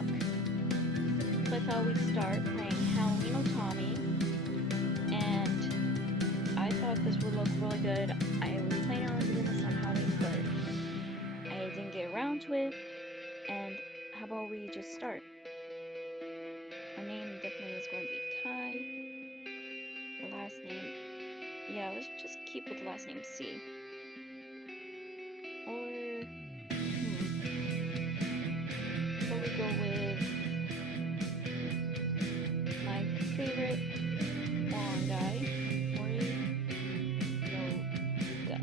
luck. So I thought we'd start playing Halloween Otome, and I thought this would look really good. I was planning on doing this on Halloween, but I didn't get around to it. And how about we just start? Our name definitely is going to be Kai. The last name, yeah, let's just keep with the last name C. Or, so we go with my favorite long guy, Yuka.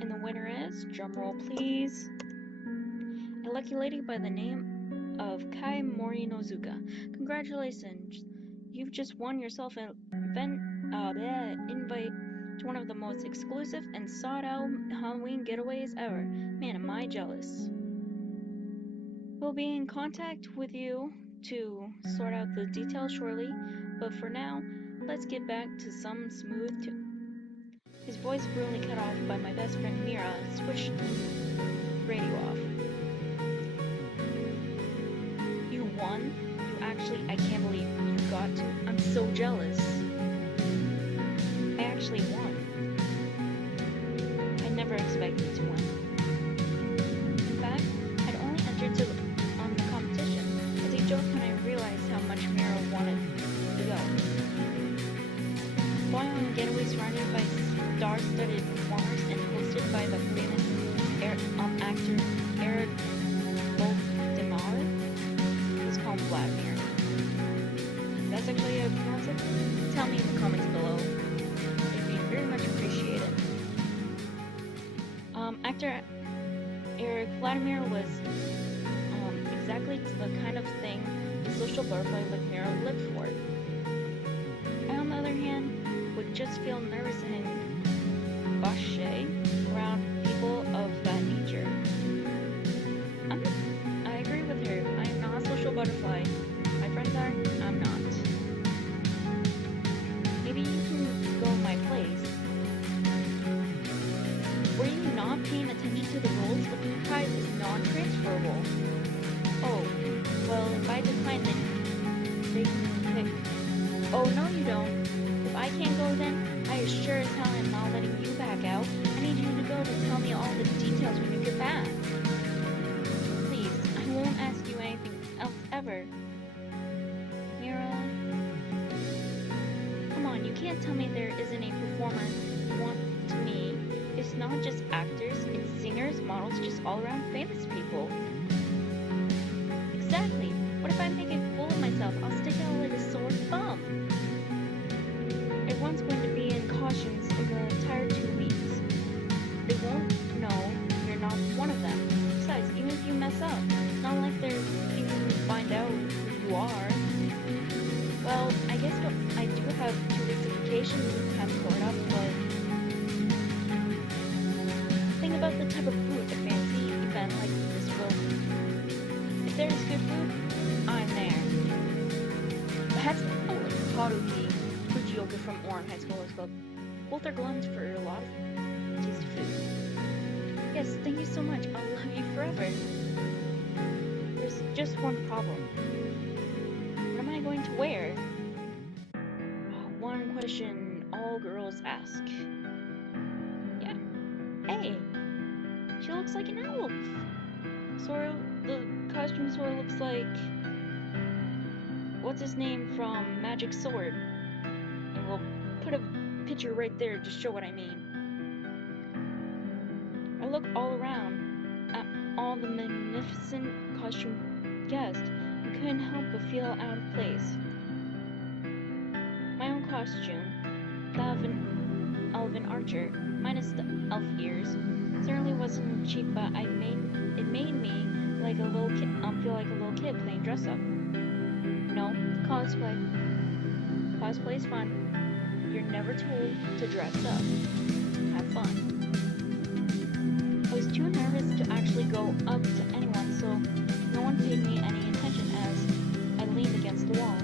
And the winner is, drumroll please, a lucky lady by the name of Kai Morinozuka. Congratulations, you've just won yourself an invite to one of the most exclusive and sought-out Halloween getaways ever. Man, am I jealous. We'll be in contact with you to sort out the details shortly, but for now, let's get back to some smooth tune. His voice brutally cut off by my best friend Mira switched the radio off. You won? You actually, I can't believe you got to. I'm so jealous. I actually won. I never expected to win. In fact, I'd only entered on the competition as a joke when I realized how much Mira wanted to go. Going on a getaway surrounded by star-studded performers and hosted by the famous actor Eric Demar was called Vladimir. That's actually how you pronounce it? Tell me in the comments below. It'd be very much appreciated. Actor Eric Vladimir was exactly the kind of thing a social butterfly like Mira lived for. I, on the other hand, would just feel nervous and gauche around people of that nature. I agree with her. I am not a social butterfly. My friends are. I'm not. Maybe you can go my place. Were you not paying attention to the rules? The prize is non-transferable. Oh, well, if I decline then they can pick. Oh, no you don't. If I can't go then, I sure as hell am not letting you back out. I need you to go to tell me all the details when you get back. Please, I won't ask you anything else ever. Mira, come on, you can't tell me there isn't a performer you want to meet. It's not just actors, it's singers, models, just all-around famous people. Exactly. What if I make a fool of myself? I'll stick out like a sore thumb. Everyone's going to be in cautions in the entire 2 weeks. They won't know you're not one of them. Besides, even if you mess up, it's not like they're even going to find out who you are. Well, I guess I do have 2 weeks of vacation to have stored up, but think about the type of food a fancy event like this will. If there is good food, I'm there. That's Haruki Fujioka from Oran High School Club. Both are gluns for a lot of tasty food. Yes, thank you so much. I'll love you forever. There's just one problem. What am I going to wear? One question all girls ask. Yeah. Hey, she looks like an elf. The costume sort of looks like, what's his name from Magic Sword? And we'll put a picture right there to show what I mean. I look all around at all the magnificent costume guests and couldn't help but feel out of place. My own costume, that of an elven archer, minus the elf ears, certainly wasn't cheap, but it made me like a little kid, feel like a little kid playing dress up. No, cosplay. Cosplay is fun. You're never too old to dress up. Have fun. I was too nervous to actually go up to anyone, so no one paid me any attention as I leaned against the wall.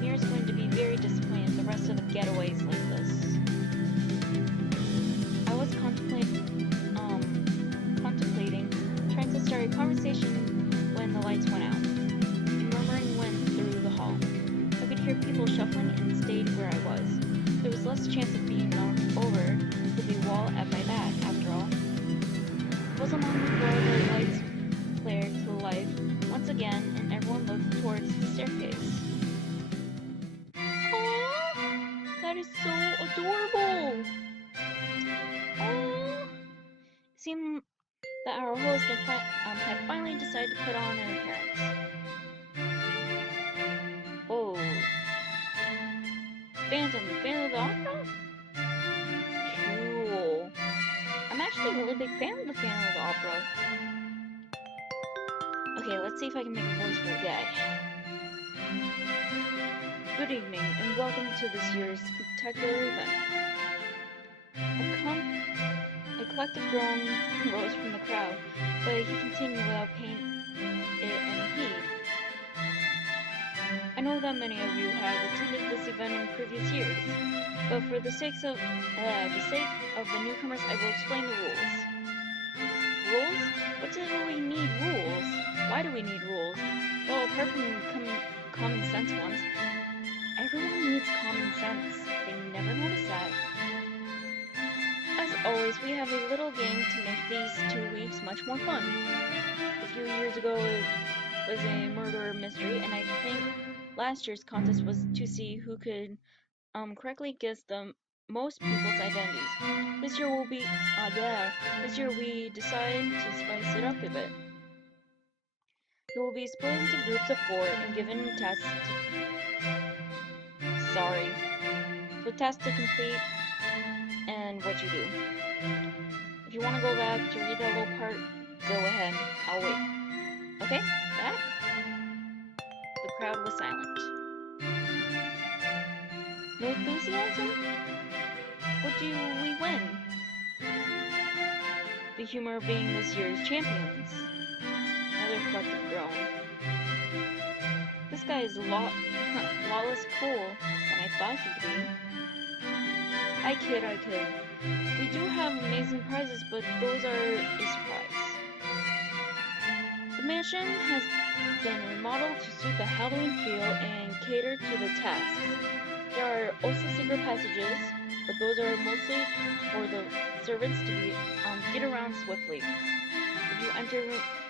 Mira's going to be very disappointed the rest of the getaways like this. I was contemplating conversation when the lights went out. Murmuring went through the hall. I could hear people shuffling and stayed where I was. There was less chance of being knocked over to the wall at my back, after all. It wasn't long before the lights flared to life once again, and everyone looked towards the staircase. Aww! That is so adorable! Aww! It seemed that our host had finally decided to put on an appearance. Whoa. Phantom of the Opera? Cool. I'm actually a really big fan of the Phantom of the Opera. Okay, let's see if I can make a voice for a guy. Good evening, and welcome to this year's spectacular event. A collective groan rose from the crowd, but he continued without paying it any heed. I know that many of you have attended this event in previous years, but for the sake of the newcomers, I will explain the rules. Rules? What do we need rules? Why do we need rules? Well, apart from common sense ones, everyone needs common sense. They never notice that. As always, we have a little game to make these 2 weeks much more fun. A few years ago, it was a murder mystery, and I think last year's contest was to see who could correctly guess the most people's identities. This year we decide to spice it up a bit. You will be split into groups of 4 and given tasks to complete and what you do. If you want to go back to read that little part, go ahead. I'll wait. Okay, back? The crowd was silent. No enthusiasm? What do we win? The humor of being this year's champions. Another collective groan. This guy is lawless cool than I thought he'd be. I kid. We do have amazing prizes, but those are a surprise. The mansion has been remodeled to suit the Halloween feel and cater to the tasks. There are also secret passages, but those are mostly for the servants to get around swiftly. If you enter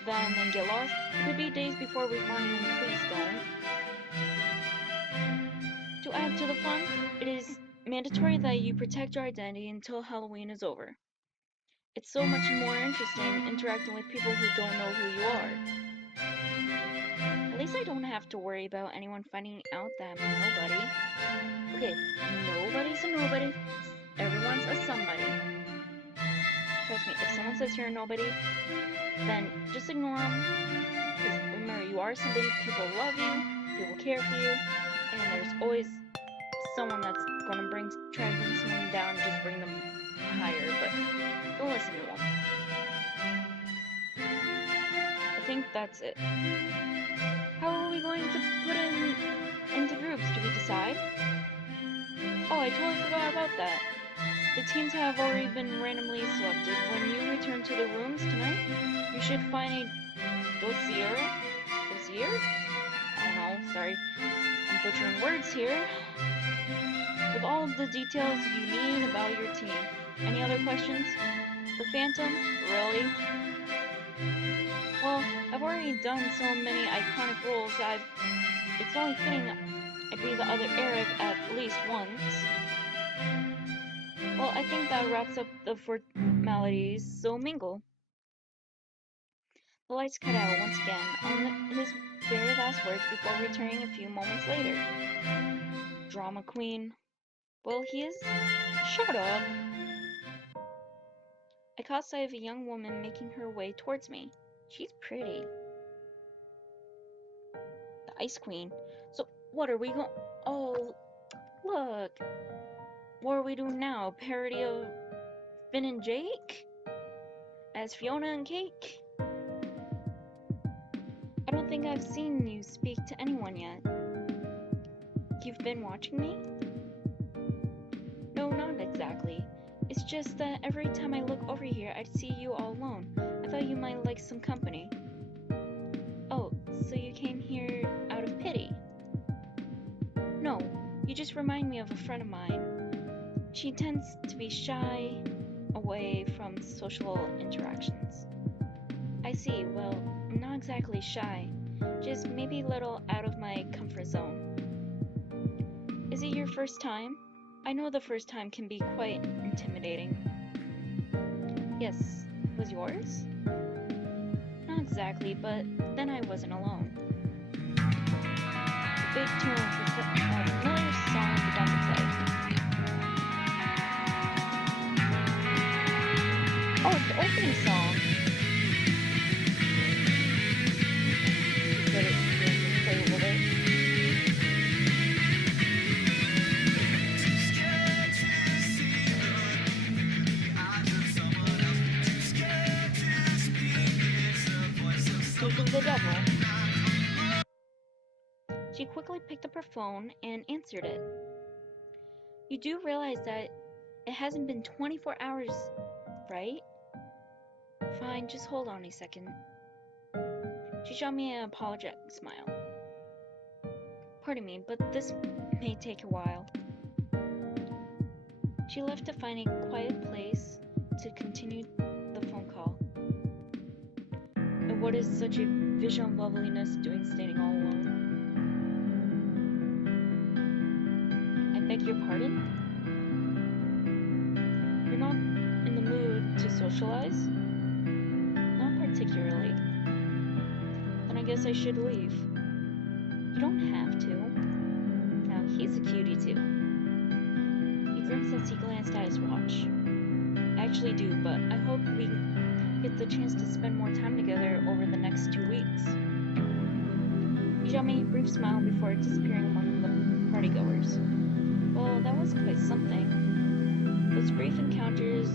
them and get lost, it could be days before we find them. Please don't. To add to the fun, it is mandatory that you protect your identity until Halloween is over. It's so much more interesting interacting with people who don't know who you are. At least I don't have to worry about anyone finding out that I'm nobody. Okay, nobody's a nobody. Everyone's a somebody. Trust me, if someone says you're a nobody, then just ignore them. Because remember, you are somebody, people love you, people care for you, and there's always someone that's gonna try and bring someone down and just bring them higher, but don't listen to them. I think that's it. How are we going to put into groups? Do we decide? Oh, I totally forgot about that. The teams have already been randomly selected. When you return to the rooms tonight, you should find a dossier? I don't know, sorry. I'm butchering words here. With all of the details you need about your team. Any other questions? The Phantom? Really? Well, I've already done so many iconic roles that it's only fitting I'd be the other Eric at least once. Well, I think that wraps up the formalities, so mingle. The lights cut out once again on his very last words before returning a few moments later. Drama queen. Well, he is. Shut up. I caught sight of a young woman making her way towards me. She's pretty. The Ice Queen. So, what are we going... Oh, look. What are we doing now? Parody of Finn and Jake? As Fiona and Cake? I don't think I've seen you speak to anyone yet. You've been watching me? No, not exactly. It's just that every time I look over here, I see you all alone. I thought you might like some company. so you came here out of pity? No, you just remind me of a friend of mine. She tends to be shy, away from social interactions. I see, well, I'm not exactly shy, just maybe a little out of my comfort zone. Is it your first time? I know the first time can be quite intimidating. Yes, was yours? Not exactly, but then I wasn't alone. The big tune of the familiar song began to play. Oh, the opening song! Let it play a little bit. Speaking the devil. She quickly picked up her phone and answered it. You do realize that it hasn't been 24 hours, right? Fine, just hold on a second. She shot me an apologetic smile. Pardon me, but this may take a while. She left to find a quiet place to continue the phone call. And what is such a vision of loveliness doing standing all alone? I beg your pardon? You're not in the mood to socialize? Not particularly. Then I guess I should leave. You don't have to. Now he's a cutie too. He grins as he glanced at his watch. I actually do, but I hope we get the chance to spend more time together over the next 2 weeks. He shot me a brief smile before disappearing among the partygoers. Well, that was quite something. Those brief encounters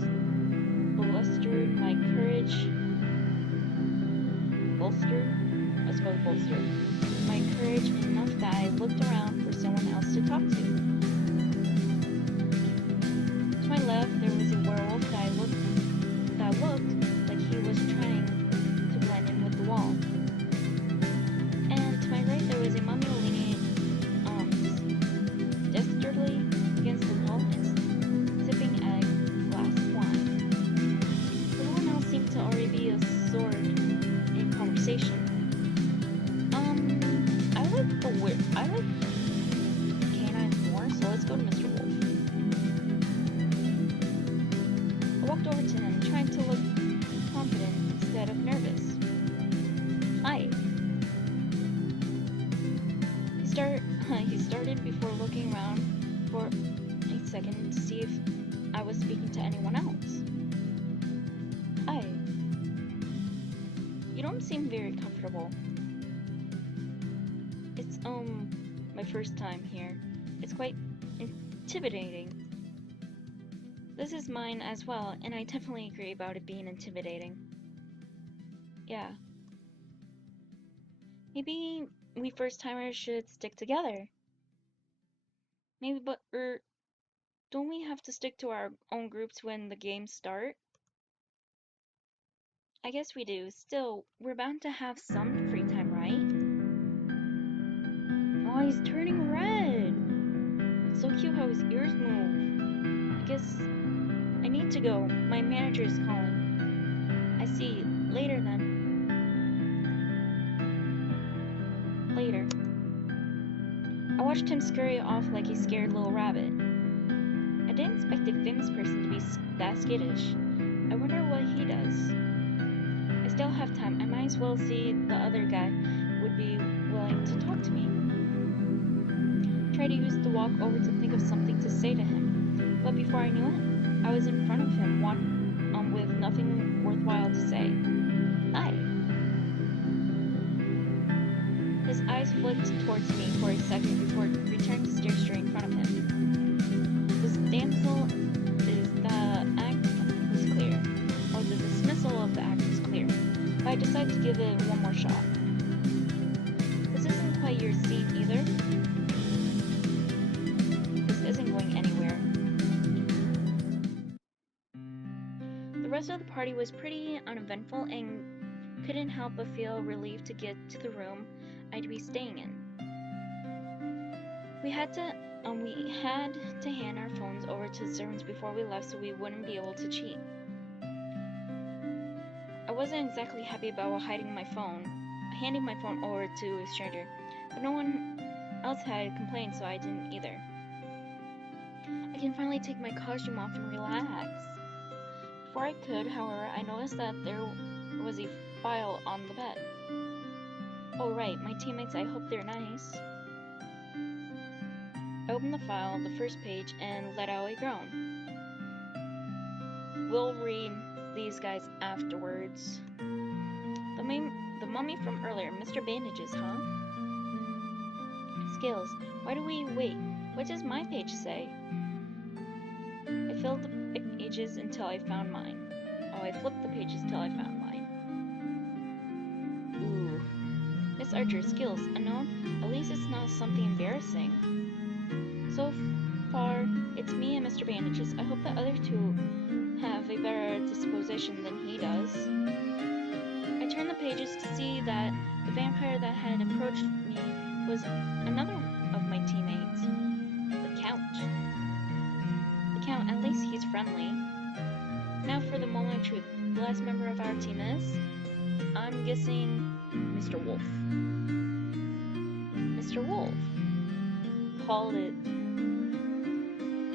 bolstered my courage. Bolstered my courage enough that I looked around for someone else to talk to. To my left, there was a werewolf that looked like he was trying to blend in with the wall. And to my right, there was a mummy leaning dexterously against the wall and sipping a glass of wine. Everyone else seemed to already be absorbed in conversation. I like canines more, so let's go to Mr. Wolf. I walked over to him, trying to look confident instead of nervous. Hi. He started before looking around for a second to see if I was speaking to anyone else. Hi. You don't seem very comfortable. It's, my first time here. It's quite intimidating. This is mine as well, and I definitely agree about it being intimidating. Yeah. Maybe we first-timers should stick together. Maybe, but, don't we have to stick to our own groups when the games start? I guess we do. Still, we're bound to have some free time, right? Oh, he's turning red! It's so cute how his ears move. I guess I need to go. My manager is calling. I see. Later then. Later. I watched him scurry off like a scared little rabbit. I didn't expect a famous person to be that skittish. I wonder what he does. I still have time. I might as well see the other guy would be willing to talk to me. Tried to use the walk over to think of something to say to him, but before I knew it, I was in front of him, with nothing worthwhile to say. Hi. His eyes flicked towards me for a second before returning to stare straight in front of him. This damsel is the act was clear, or the dismissal of the act was clear, but I decided to give it one more shot. This isn't quite your scene either. This isn't going anywhere. The rest of the party was pretty uneventful and Couldn't help but feel relieved to get to the room I'd be staying in. We had to hand our phones over to the servants before we left so we wouldn't be able to cheat. I wasn't exactly happy about handing my phone over to a stranger, but no one else had complained, so I didn't either. I can finally take my costume off and relax. Before I could, however, I noticed that there was a file on the bed. Oh right, my teammates, I hope they're nice. I opened the file, the first page, and let out a groan. We'll read these guys afterwards. The mummy from earlier, Mr. Bandages, huh? Skills. Why do we wait? What does my page say? I filled the pages until I found mine. Oh, I flipped the pages till I found mine. Ooh. Miss Archer, skills. Unknown? At least it's not something embarrassing. So far, it's me and Mr. Bandages. I hope the other two have a better disposition than he does. I turned the pages to see that the vampire that had approached me was another of my teammates, the Count. The Count, at least he's friendly. Now for the moment of truth. The last member of our team is, I'm guessing, Mr. Wolf. Mr. Wolf. Called it.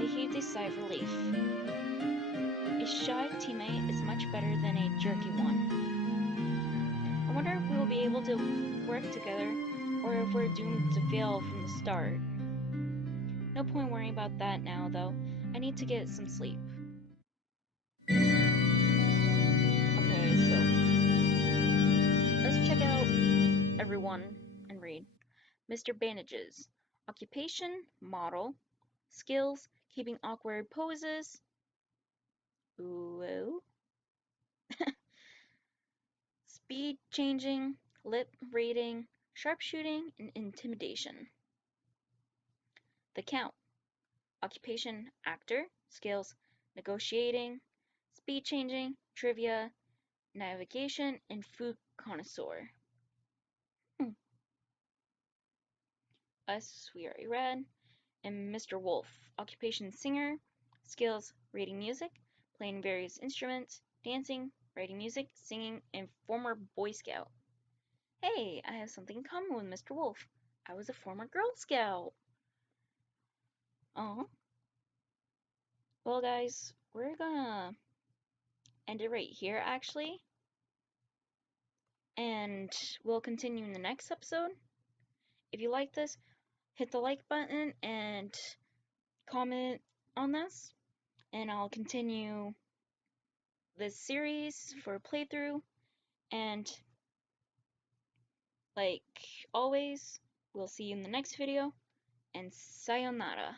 I heaved a sigh of relief. A shy teammate is much better than a jerky one. I wonder if we will be able to work together, or if we're doomed to fail from the start. No point worrying about that now, though. I need to get some sleep. Okay, so let's check out everyone and read. Mr. Bandages. Occupation, model. Skills, keeping awkward poses. Ooh. Speed changing, lip reading, sharpshooting, and intimidation. The Count. Occupation, actor. Skills, negotiating, speed changing, trivia, navigation, and food connoisseur. Us, we already read. And Mr. Wolf. Occupation, singer. Skills, reading music, playing various instruments, dancing, writing music, singing, and former Boy Scout. Hey, I have something in common with Mr. Wolf. I was a former Girl Scout. Oh. Well, guys, we're gonna end it right here, actually. And we'll continue in the next episode. If you like this, hit the like button and comment on this. And I'll continue this series for a playthrough. And like always, we'll see you in the next video. And sayonara.